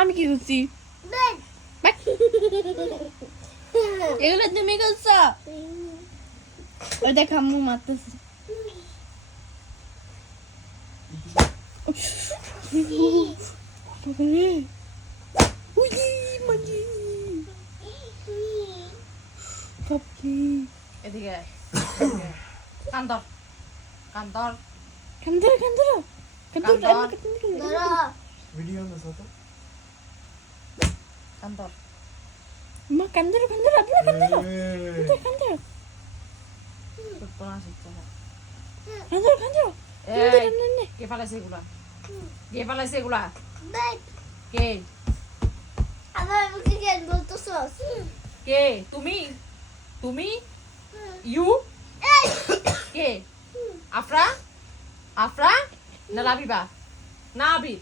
আমি কি করছি? এগুলো তুমি করছো? ওই দেখ আম্মু মারতেছে। এদিকে আয়। কান্দর কান্দর কান্দর কান্দর কান্দর ভিডিও না সাথে কান্দর মা কান্দর কান্দর আপনি কান্দর কান্দর তোর না শিখতে হবে। কান্দর কান্দর এই, কে ফালাইছে এগুলা? কে ফালাইছে এগুলা? কে কে তুমি তুমি ইউ কে আফরা আফরা না লাবিবা না আবির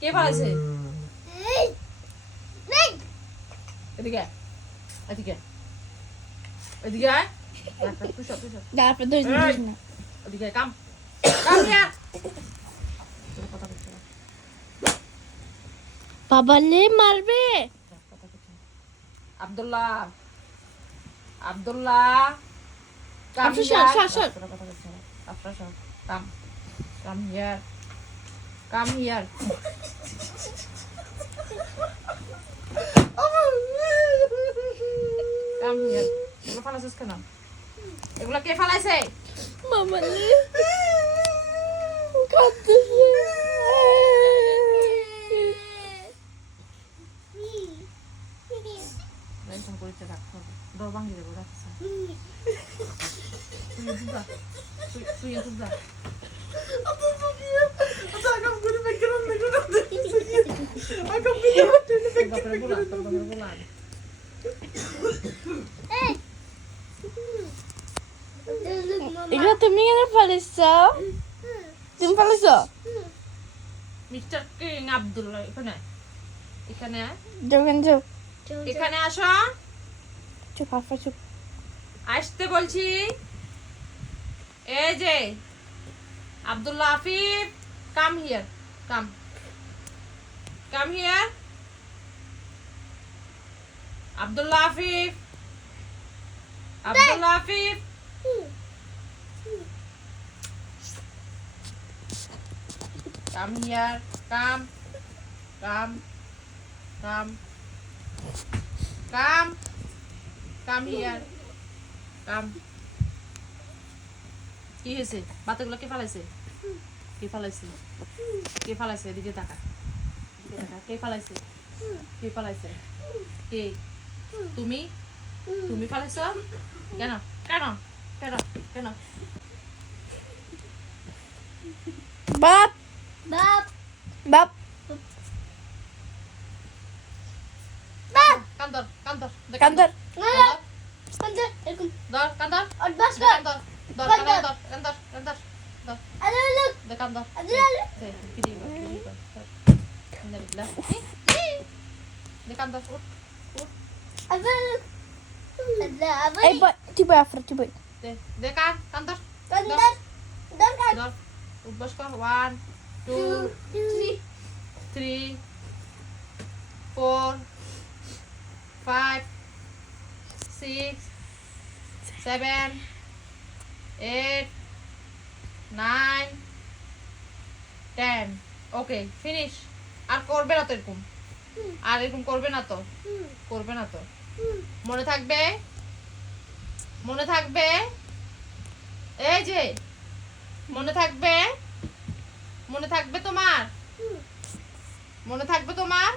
কে ফালাইছে? এদিকে এদিকে এদিকে আয়। পুশ আপ তারপর ধরে দিস না। এদিকে কাম কাম হিয়ার তোর কথা বলছে না বাবালে মারবে। কথা বলছে না। আব্দুল্লাহ আব্দুল্লাহ কাম আফরা, হিয়ার সর, সর। তোর কথা বলছে না আফরা সর come come here come here come here এগুলো ফালাইছিস কেন? এগুলো কে ফালাইছে? বাবালে কাঁদতেছে। টেনশন করিতে রাখতে হবে ডর ভাঙি দেবো রাখছে তুই যা বাপরে বলা তোর বাপরে বলা এগুলো তুমি কেন ফালিয়েছো? তুমি ফালিয়েছো? মিস্টার কিং আব্দুল্লাহ এখানে এখানে দোকান যাও। এখানে আসো চুপ আফরা চুপ। আসতে বলছি এই যে Abdullah Afif come here come here Abdullah Afif Abdullah Afif come here come come come come come here come কি হয়েছে? বাতিগুলো কে ফালাইছে? কে ফালাইছে? কে ফালাইছে? এদিকে তাকা এদিকে তাকা। কে ফালাইছে? কে ফালাইছে? কে? তুমি তুমি ফালাইছো? কেন কেন কেন কেন? বাপ বাপ কান্দর কান্দর কান্দর দর কান্দর কান্দর দর কান্দর কান্দর কান্দর দর দে কান্দর দে কিদি দে কান্দর উঠ এই বয় তুই বয় আফরা তুই বয়। দে দে কান্দর দর উঠবস কর 1 2 3 4 5 6 7 8 9 10 ওকে ফিনিশ। আর করবে না তো এরকম আর এরকম করবে না তো করবে না তো মনে থাকবে মনে থাকবে এই যে মনে থাকবে মনে থাকবে তোমার মনে থাকবে তোমার